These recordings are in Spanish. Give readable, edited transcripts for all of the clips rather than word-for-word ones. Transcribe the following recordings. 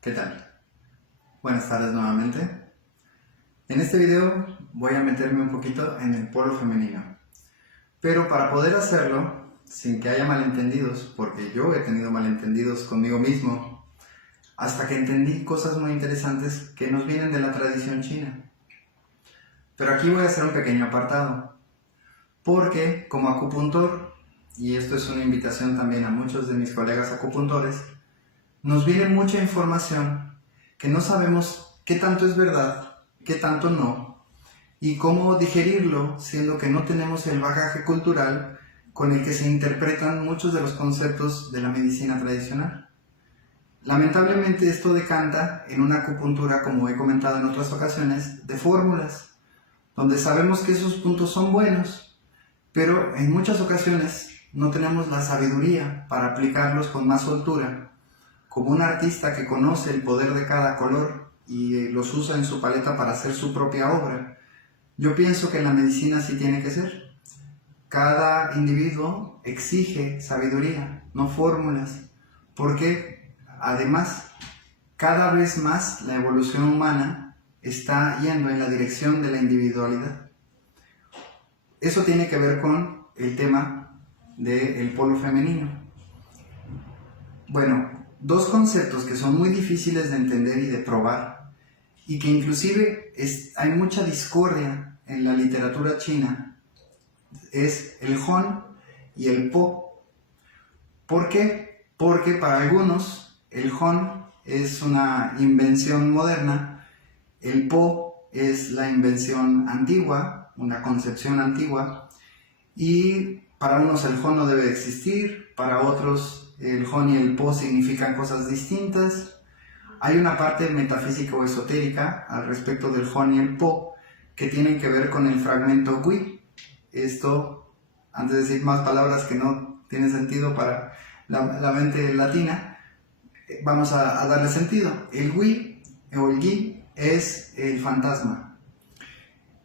¿Qué tal? Buenas tardes nuevamente. En este video voy a meterme un poquito en el polo femenino. Pero para poder hacerlo, sin que haya malentendidos, porque yo he tenido malentendidos conmigo mismo, hasta que entendí cosas muy interesantes que nos vienen de la tradición china. Pero aquí voy a hacer un pequeño apartado, porque como acupuntor, y esto es una invitación también a muchos de mis colegas acupuntores, nos viene mucha información que no sabemos qué tanto es verdad, qué tanto no, y cómo digerirlo, siendo que no tenemos el bagaje cultural con el que se interpretan muchos de los conceptos de la medicina tradicional. Lamentablemente esto decanta en una acupuntura, como he comentado en otras ocasiones, de fórmulas, donde sabemos que esos puntos son buenos, pero en muchas ocasiones no tenemos la sabiduría para aplicarlos con más soltura, como un artista que conoce el poder de cada color y los usa en su paleta para hacer su propia obra. Yo pienso que en la medicina sí tiene que ser. Cada individuo exige sabiduría, no fórmulas, porque además cada vez más la evolución humana está yendo en la dirección de la individualidad. Eso tiene que ver con el tema del polo femenino. Bueno, dos conceptos que son muy difíciles de entender y de probar, y que inclusive hay mucha discordia en la literatura china, es el Hon y el Po. ¿Por qué? Porque para algunos el Hon es una invención moderna, el Po es la invención antigua, una concepción antigua, y para unos el Hon no debe existir, para otros el Hon y el Po significan cosas distintas. Hay una parte metafísica o esotérica al respecto del Hon y el Po que tienen que ver con el fragmento Wi. Esto, antes de decir más palabras que no tienen sentido para la mente latina, vamos a darle sentido. El Wi o el Yi es el fantasma,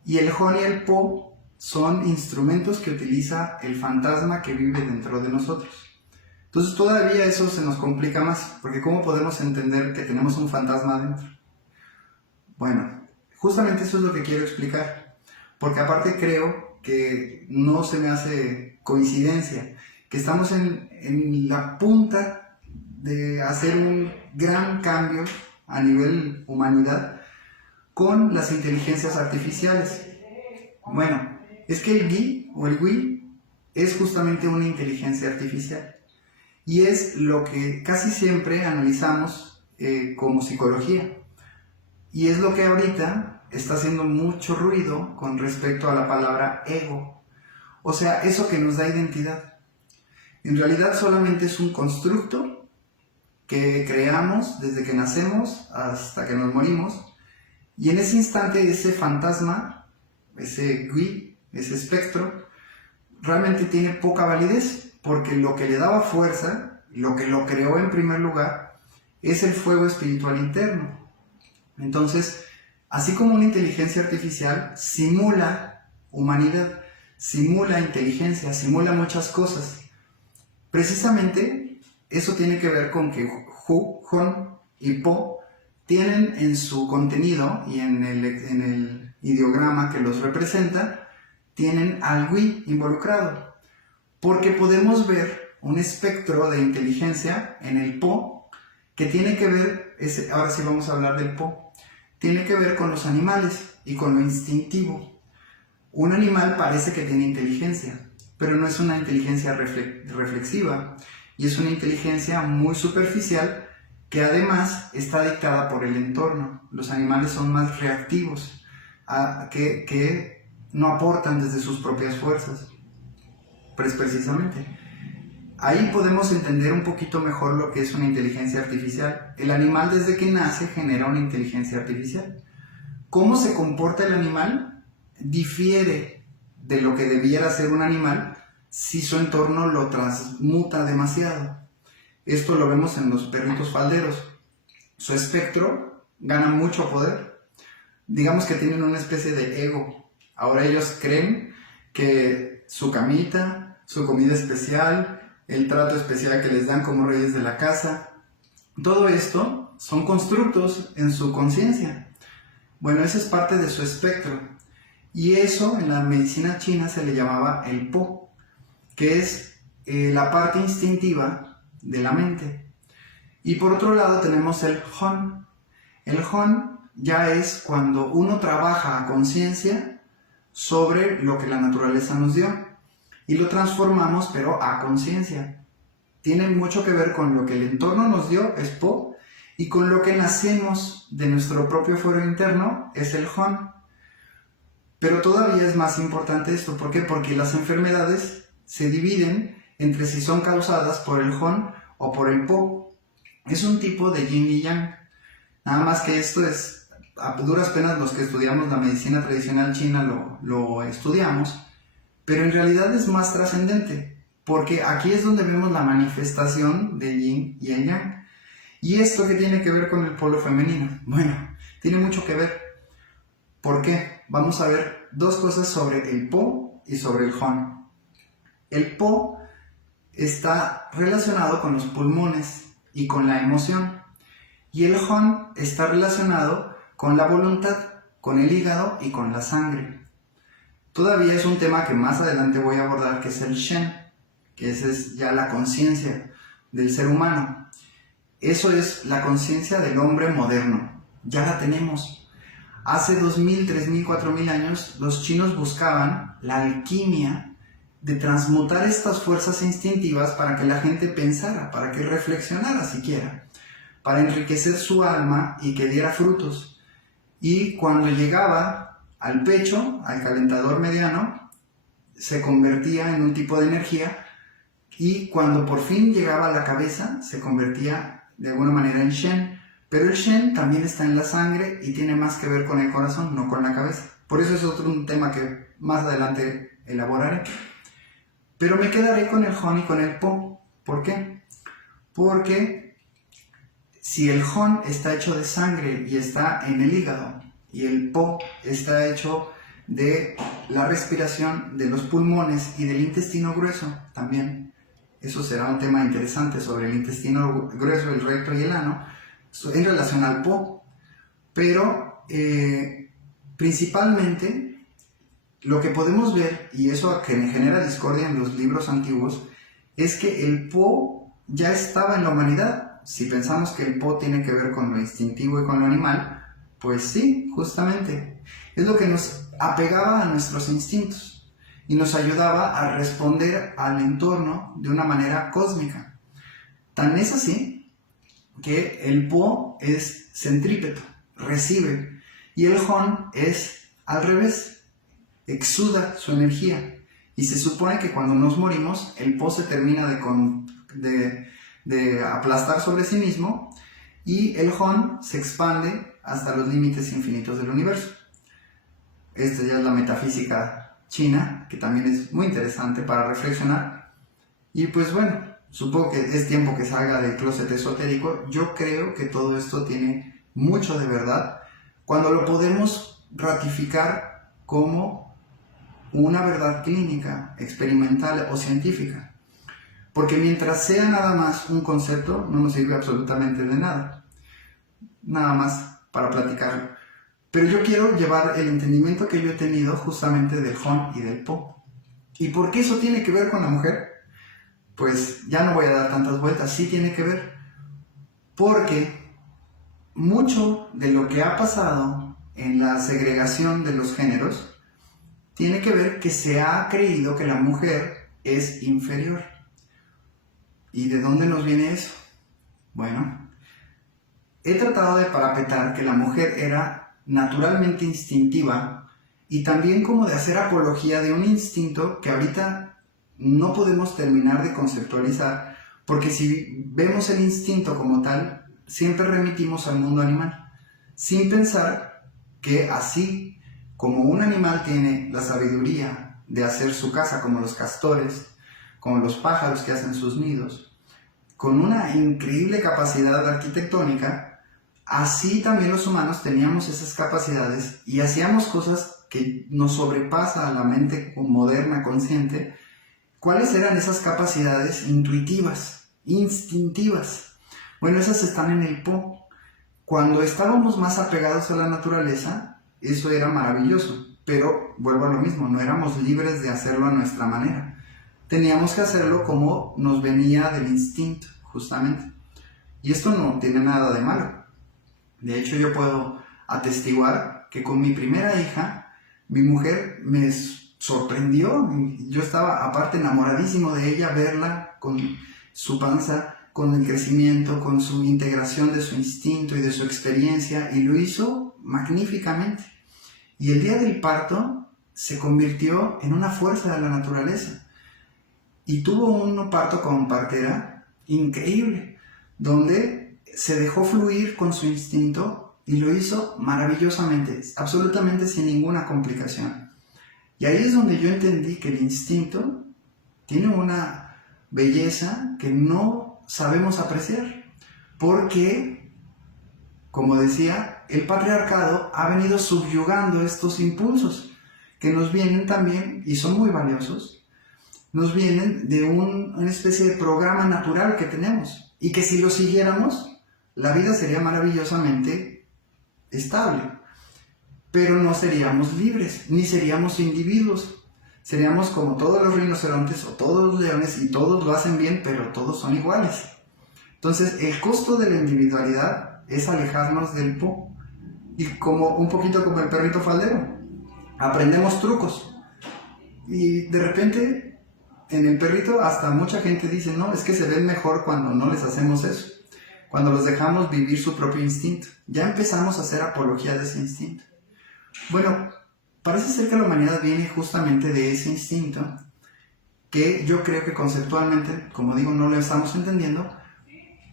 y el Hon y el Po son instrumentos que utiliza el fantasma que vive dentro de nosotros. Entonces todavía eso se nos complica más, porque ¿cómo podemos entender que tenemos un fantasma adentro? Bueno, justamente eso es lo que quiero explicar, porque aparte creo que no se me hace coincidencia, que estamos en la punta de hacer un gran cambio a nivel humanidad con las inteligencias artificiales. Bueno, es que el Yi o el Wi es justamente una inteligencia artificial. Y es lo que casi siempre analizamos como psicología. Y es lo que ahorita está haciendo mucho ruido con respecto a la palabra ego. O sea, eso que nos da identidad. En realidad solamente es un constructo que creamos desde que nacemos hasta que nos morimos. Y en ese instante ese fantasma, ese Wi, ese espectro, realmente tiene poca validez. Porque lo que le daba fuerza, lo que lo creó en primer lugar, es el fuego espiritual interno. Entonces, así como una inteligencia artificial simula humanidad, simula inteligencia, simula muchas cosas, precisamente eso tiene que ver con que Hu, Hon y Po tienen en su contenido y en el ideograma que los representa, tienen al Wi involucrado. Porque podemos ver un espectro de inteligencia en el Po que tiene que ver, ahora sí vamos a hablar del Po, tiene que ver con los animales y con lo instintivo. Un animal parece que tiene inteligencia, pero no es una inteligencia reflexiva, y es una inteligencia muy superficial que además está dictada por el entorno. Los animales son más reactivos, que no aportan desde sus propias fuerzas. Pues precisamente, ahí podemos entender un poquito mejor lo que es una inteligencia artificial. El animal desde que nace genera una inteligencia artificial. ¿Cómo se comporta el animal? Difiere de lo que debiera ser un animal si su entorno lo transmuta demasiado. Esto lo vemos en los perritos falderos. Su espectro gana mucho poder. Digamos que tienen una especie de ego. Ahora ellos creen que su camita, su comida especial, el trato especial que les dan como reyes de la casa, Todo esto son constructos en su conciencia. Bueno, esa es parte de su espectro. Y eso en la medicina china se le llamaba el Po, que es la parte instintiva de la mente. Y por otro lado tenemos el Hon. El Hon ya es cuando uno trabaja a conciencia sobre lo que la naturaleza nos dio y lo transformamos, pero a conciencia. Tiene mucho que ver con lo que el entorno nos dio, es Po, y con lo que nacemos de nuestro propio fuero interno, es el Hon. Pero todavía es más importante esto. ¿Por qué? Porque las enfermedades se dividen entre si son causadas por el Hon o por el Po. Es un tipo de yin y yang. Nada más que esto es, a duras penas los que estudiamos la medicina tradicional china lo estudiamos, pero en realidad es más trascendente, porque aquí es donde vemos la manifestación del yin y el yang. ¿Y esto qué tiene que ver con el polo femenino? Bueno, tiene mucho que ver. ¿Por qué? Vamos a ver dos cosas sobre el Po y sobre el Hon. El Po está relacionado con los pulmones y con la emoción. Y el Hon está relacionado con la voluntad, con el hígado y con la sangre. Todavía es un tema que más adelante voy a abordar, que es el Shen, que esa es ya la conciencia del ser humano. Eso es la conciencia del hombre moderno. Ya la tenemos. Hace 2000, 3000, 4000 años los chinos buscaban la alquimia de transmutar estas fuerzas instintivas para que la gente pensara, para que reflexionara siquiera, para enriquecer su alma y que diera frutos. Y cuando llegaba al pecho, al calentador mediano, se convertía en un tipo de energía, y cuando por fin llegaba a la cabeza, se convertía de alguna manera en Shen. Pero el Shen también está en la sangre y tiene más que ver con el corazón, no con la cabeza. Por eso es un tema que más adelante elaboraré. Pero me quedaré con el Hon y con el Po. ¿Por qué? Porque si el Hon está hecho de sangre y está en el hígado, y el Po está hecho de la respiración de los pulmones y del intestino grueso también, eso será un tema interesante sobre el intestino grueso, el recto y el ano, en relación al Po. Pero principalmente lo que podemos ver, y eso que me genera discordia en los libros antiguos, es que el Po ya estaba en la humanidad. Si pensamos que el Po tiene que ver con lo instintivo y con lo animal, pues sí, justamente. Es lo que nos apegaba a nuestros instintos y nos ayudaba a responder al entorno de una manera cósmica. Tan es así que el Po es centrípeto, recibe, y el Hon es al revés, exuda su energía. Y se supone que cuando nos morimos, el Po se termina de aplastar sobre sí mismo, y el Hon se expande hasta los límites infinitos del universo. Esta ya es la metafísica china, que también es muy interesante para reflexionar. Y pues bueno, supongo que es tiempo que salga del closet esotérico. Yo creo que todo esto tiene mucho de verdad cuando lo podemos ratificar como una verdad clínica, experimental o científica. Porque mientras sea nada más un concepto, no nos sirve absolutamente de nada. Nada más para platicarlo. Pero yo quiero llevar el entendimiento que yo he tenido justamente del Hon y del Po. ¿Y por qué eso tiene que ver con la mujer? Pues ya no voy a dar tantas vueltas, sí tiene que ver. Porque mucho de lo que ha pasado en la segregación de los géneros tiene que ver que se ha creído que la mujer es inferior. ¿Y de dónde nos viene eso? Bueno, he tratado de parapetar que la mujer era naturalmente instintiva y también como de hacer apología de un instinto que ahorita no podemos terminar de conceptualizar, porque si vemos el instinto como tal, siempre remitimos al mundo animal, sin pensar que así como un animal tiene la sabiduría de hacer su casa, como los castores, como los pájaros que hacen sus nidos, con una increíble capacidad arquitectónica, así también los humanos teníamos esas capacidades y hacíamos cosas que nos sobrepasa a la mente moderna, consciente. ¿Cuáles eran esas capacidades intuitivas, instintivas? Bueno, esas están en el Po. Cuando estábamos más apegados a la naturaleza, eso era maravilloso, pero vuelvo a lo mismo, no éramos libres de hacerlo a nuestra manera. Teníamos que hacerlo como nos venía del instinto, justamente. Y esto no tiene nada de malo. De hecho, yo puedo atestiguar que con mi primera hija, mi mujer me sorprendió. Yo estaba aparte enamoradísimo de ella, verla con su panza, con el crecimiento, con su integración de su instinto y de su experiencia, y lo hizo magníficamente. Y el día del parto se convirtió en una fuerza de la naturaleza. Y tuvo un parto con partera increíble, donde se dejó fluir con su instinto y lo hizo maravillosamente, absolutamente sin ninguna complicación. Y ahí es donde yo entendí que el instinto tiene una belleza que no sabemos apreciar, porque, como decía, el patriarcado ha venido subyugando estos impulsos que nos vienen también, y son muy valiosos, nos vienen de una especie de programa natural que tenemos, y que si lo siguiéramos, la vida sería maravillosamente estable, pero no seríamos libres, ni seríamos individuos. Seríamos como todos los rinocerontes o todos los leones, y todos lo hacen bien, pero todos son iguales. Entonces, el costo de la individualidad es alejarnos del Po. Y como un poquito como el perrito faldero, aprendemos trucos. Y de repente, en el perrito, hasta mucha gente dice, no, es que se ven mejor cuando no les hacemos eso. Cuando los dejamos vivir su propio instinto. Ya empezamos a hacer apología de ese instinto. Bueno, parece ser que la humanidad viene justamente de ese instinto, que yo creo que conceptualmente, como digo, no lo estamos entendiendo,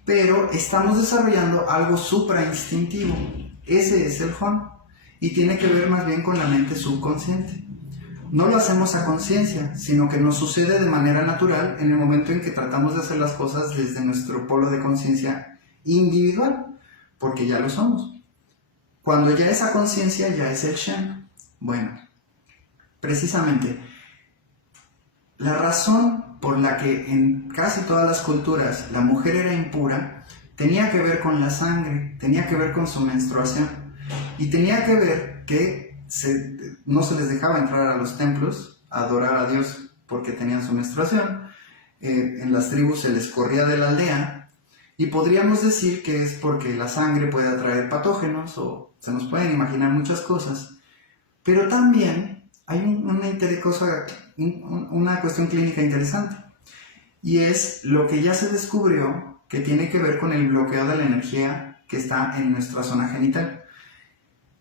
pero estamos desarrollando algo suprainstintivo. Ese es el Hon, y tiene que ver más bien con la mente subconsciente. No lo hacemos a conciencia, sino que nos sucede de manera natural en el momento en que tratamos de hacer las cosas desde nuestro polo de conciencia individual, porque ya lo somos. Cuando ya esa conciencia ya es el Shen. Bueno, precisamente, la razón por la que en casi todas las culturas la mujer era impura tenía que ver con la sangre, tenía que ver con su menstruación, y tenía que ver que no se les dejaba entrar a los templos a adorar a Dios porque tenían su menstruación. En las tribus se les corría de la aldea, y podríamos decir que es porque la sangre puede atraer patógenos, o se nos pueden imaginar muchas cosas. Pero también hay una cuestión clínica interesante, y es lo que ya se descubrió que tiene que ver con el bloqueo de la energía que está en nuestra zona genital.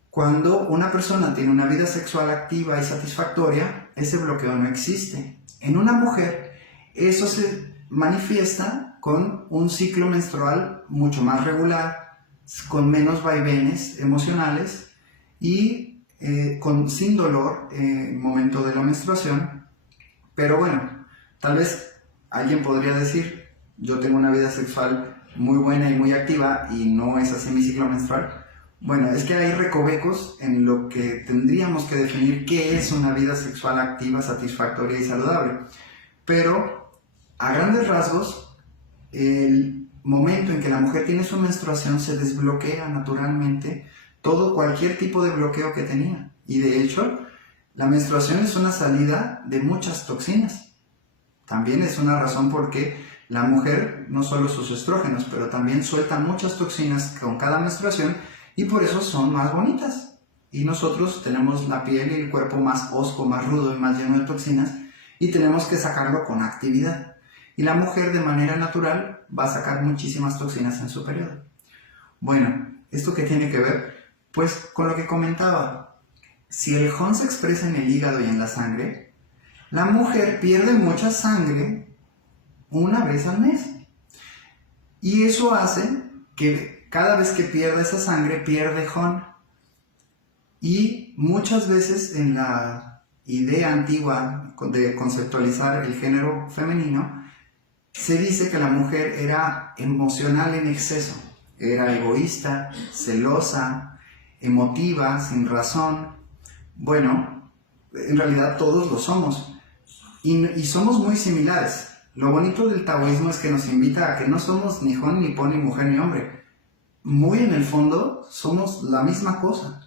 Cuando una persona tiene una vida sexual activa y satisfactoria, ese bloqueo no existe. En una mujer, eso se manifiesta con un ciclo menstrual mucho más regular, con menos vaivenes emocionales y sin dolor en el momento de la menstruación. Pero bueno, tal vez alguien podría decir, yo tengo una vida sexual muy buena y muy activa y no es así mi ciclo menstrual. Bueno, es que hay recovecos en lo que tendríamos que definir qué es una vida sexual activa, satisfactoria y saludable. Pero a grandes rasgos, el momento en que la mujer tiene su menstruación se desbloquea naturalmente cualquier tipo de bloqueo que tenía. Y de hecho, la menstruación es una salida de muchas toxinas. También es una razón por qué la mujer, no solo sus estrógenos, pero también suelta muchas toxinas con cada menstruación, y por eso son más bonitas. Y nosotros tenemos la piel y el cuerpo más hosco, más rudo y más lleno de toxinas, y tenemos que sacarlo con actividad. Y la mujer de manera natural va a sacar muchísimas toxinas en su periodo. Bueno, ¿esto qué tiene que ver? Pues con lo que comentaba, si el Hon se expresa en el hígado y en la sangre, la mujer pierde mucha sangre una vez al mes. Y eso hace que cada vez que pierda esa sangre, pierde Hon. Y muchas veces en la idea antigua de conceptualizar el género femenino, se dice que la mujer era emocional en exceso, era egoísta, celosa, emotiva, sin razón. Bueno, en realidad todos lo somos, y somos muy similares. Lo bonito del taoísmo es que nos invita a que no somos ni Hon, ni Po, ni mujer, ni hombre. Muy en el fondo somos la misma cosa,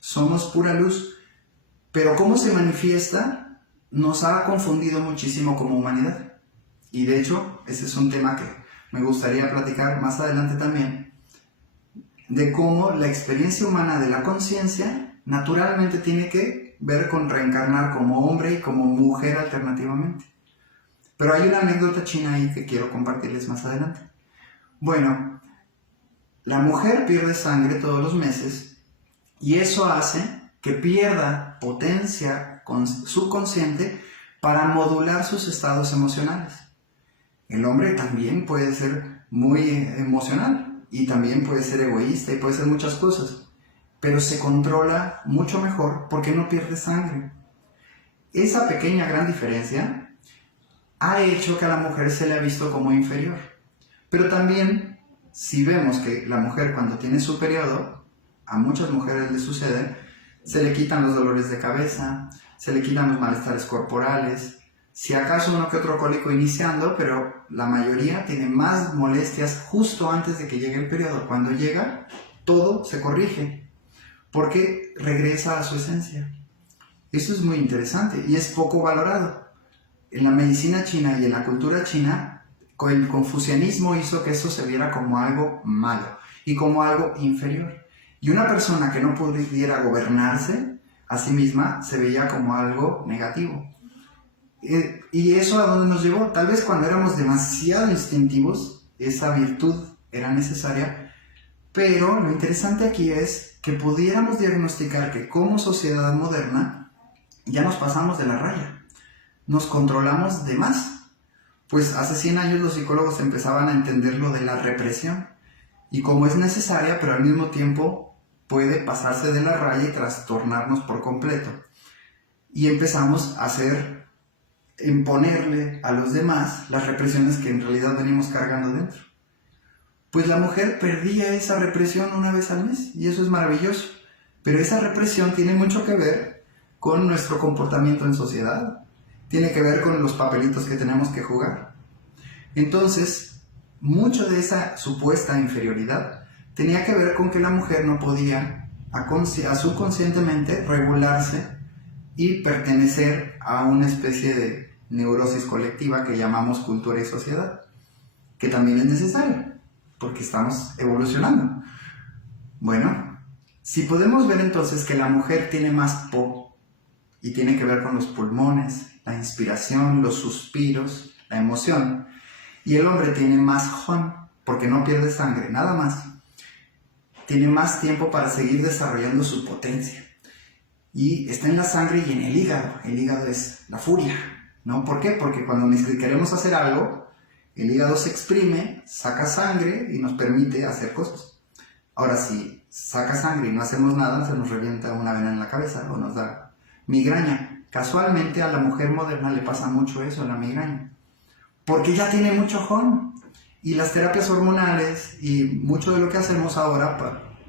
somos pura luz, pero cómo se manifiesta nos ha confundido muchísimo como humanidad. Y de hecho, ese es un tema que me gustaría platicar más adelante también, de cómo la experiencia humana de la conciencia naturalmente tiene que ver con reencarnar como hombre y como mujer alternativamente. Pero hay una anécdota china ahí que quiero compartirles más adelante. Bueno, la mujer pierde sangre todos los meses y eso hace que pierda potencia subconsciente para modular sus estados emocionales. El hombre también puede ser muy emocional y también puede ser egoísta y puede ser muchas cosas, pero se controla mucho mejor porque no pierde sangre. Esa pequeña gran diferencia ha hecho que a la mujer se le ha visto como inferior. Pero también, si vemos que la mujer cuando tiene su periodo, a muchas mujeres les sucede, se le quitan los dolores de cabeza, se le quitan los malestares corporales, si acaso uno que otro cólico iniciando, pero la mayoría tiene más molestias justo antes de que llegue el periodo. Cuando llega, todo se corrige, porque regresa a su esencia. Eso es muy interesante y es poco valorado. En la medicina china y en la cultura china, el confucianismo hizo que eso se viera como algo malo y como algo inferior. Y una persona que no pudiera gobernarse a sí misma se veía como algo negativo. ¿Y eso a dónde nos llevó? Tal vez cuando éramos demasiado instintivos, esa virtud era necesaria, pero lo interesante aquí es que pudiéramos diagnosticar que como sociedad moderna ya nos pasamos de la raya. Nos controlamos de más. Pues hace 100 años los psicólogos empezaban a entender lo de la represión y cómo es necesaria, pero al mismo tiempo puede pasarse de la raya y trastornarnos por completo. Y empezamos a imponerle a los demás las represiones que en realidad venimos cargando dentro. Pues la mujer perdía esa represión una vez al mes y eso es maravilloso. Pero esa represión tiene mucho que ver con nuestro comportamiento en sociedad. Tiene que ver con los papelitos que tenemos que jugar. Entonces, mucho de esa supuesta inferioridad tenía que ver con que la mujer no podía subconscientemente regularse y pertenecer a una especie de neurosis colectiva que llamamos cultura y sociedad, que también es necesaria, porque estamos evolucionando. Bueno, si podemos ver entonces que la mujer tiene más Po y tiene que ver con los pulmones, la inspiración, los suspiros, la emoción, y el hombre tiene más Hon, porque no pierde sangre, nada más, tiene más tiempo para seguir desarrollando su potencia, y está en la sangre y en el hígado es la furia, ¿no? ¿Por qué? Porque cuando queremos hacer algo, el hígado se exprime, saca sangre y nos permite hacer cosas. Ahora, si saca sangre y no hacemos nada, se nos revienta una vena en la cabeza o nos da migraña. Casualmente a la mujer moderna le pasa mucho eso, la migraña, porque ya tiene mucho Hon. Y las terapias hormonales y mucho de lo que hacemos ahora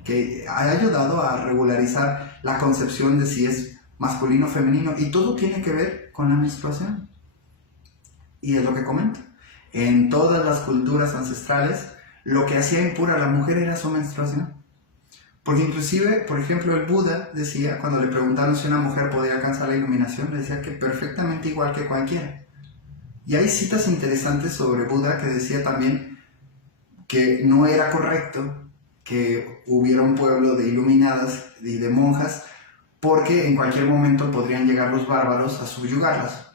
que ha ayudado a regularizar la concepción de si es masculino o femenino, y todo tiene que ver con la menstruación. Y es lo que comento. En todas las culturas ancestrales, lo que hacía impura a la mujer era su menstruación. Porque inclusive, por ejemplo, el Buda decía, cuando le preguntaron si una mujer podía alcanzar la iluminación, le decía que perfectamente igual que cualquiera. Y hay citas interesantes sobre Buda que decía también que no era correcto que hubiera un pueblo de iluminadas y de monjas, porque en cualquier momento podrían llegar los bárbaros a subyugarlas.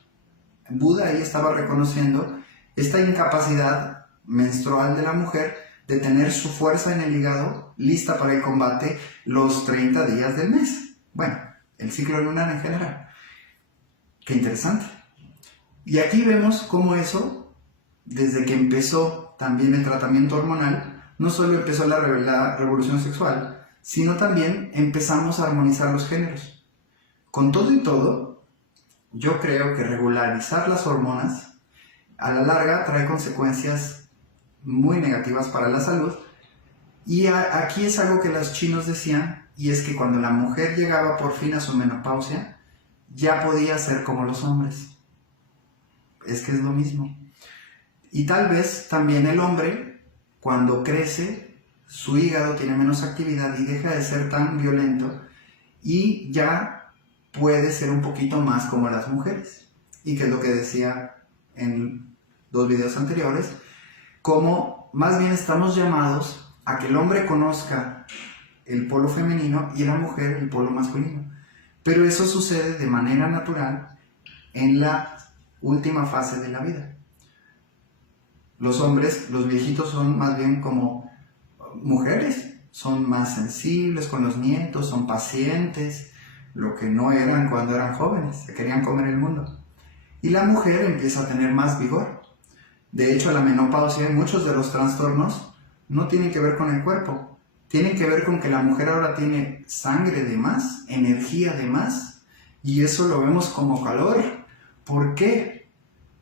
Buda ahí estaba reconociendo esta incapacidad menstrual de la mujer de tener su fuerza en el hígado lista para el combate los 30 días del mes. Bueno, el ciclo lunar en general. Qué interesante. Y aquí vemos cómo eso, desde que empezó también el tratamiento hormonal, no solo empezó la revolución sexual, sino también empezamos a armonizar los géneros. Con todo y todo, yo creo que regularizar las hormonas a la larga trae consecuencias muy negativas para la salud, y aquí es algo que los chinos decían, y es que cuando la mujer llegaba por fin a su menopausia, ya podía ser como los hombres. Es que es lo mismo. Y tal vez también el hombre, cuando crece, su hígado tiene menos actividad y deja de ser tan violento y ya puede ser un poquito más como las mujeres. Y que es lo que decía en 2 videos anteriores, como más bien estamos llamados a que el hombre conozca el polo femenino y la mujer el polo masculino. Pero eso sucede de manera natural en la última fase de la vida. Los hombres, los viejitos, son más bien como mujeres, son más sensibles con los nietos, son pacientes, lo que no eran cuando eran jóvenes, se querían comer el mundo. Y la mujer empieza a tener más vigor. De hecho, la menopausia y muchos de los trastornos no tienen que ver con el cuerpo, tienen que ver con que la mujer ahora tiene sangre de más, energía de más, y eso lo vemos como calor. ¿Por qué?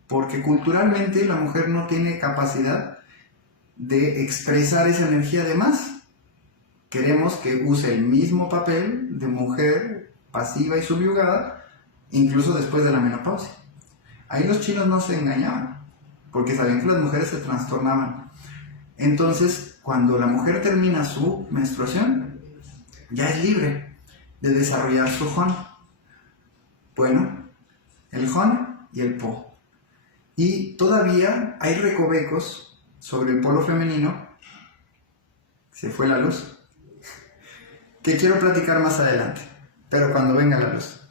Porque culturalmente la mujer no tiene capacidad de expresar esa energía de más. Queremos que use el mismo papel de mujer pasiva y subyugada, incluso después de la menopausia. Ahí los chinos no se engañaban, porque sabían que las mujeres se trastornaban. Entonces, cuando la mujer termina su menstruación, ya es libre de desarrollar su Hon. Bueno, el Hon y el Po. Y todavía hay recovecos sobre el polo femenino. Se fue la luz. Que quiero platicar más adelante, pero cuando venga la luz.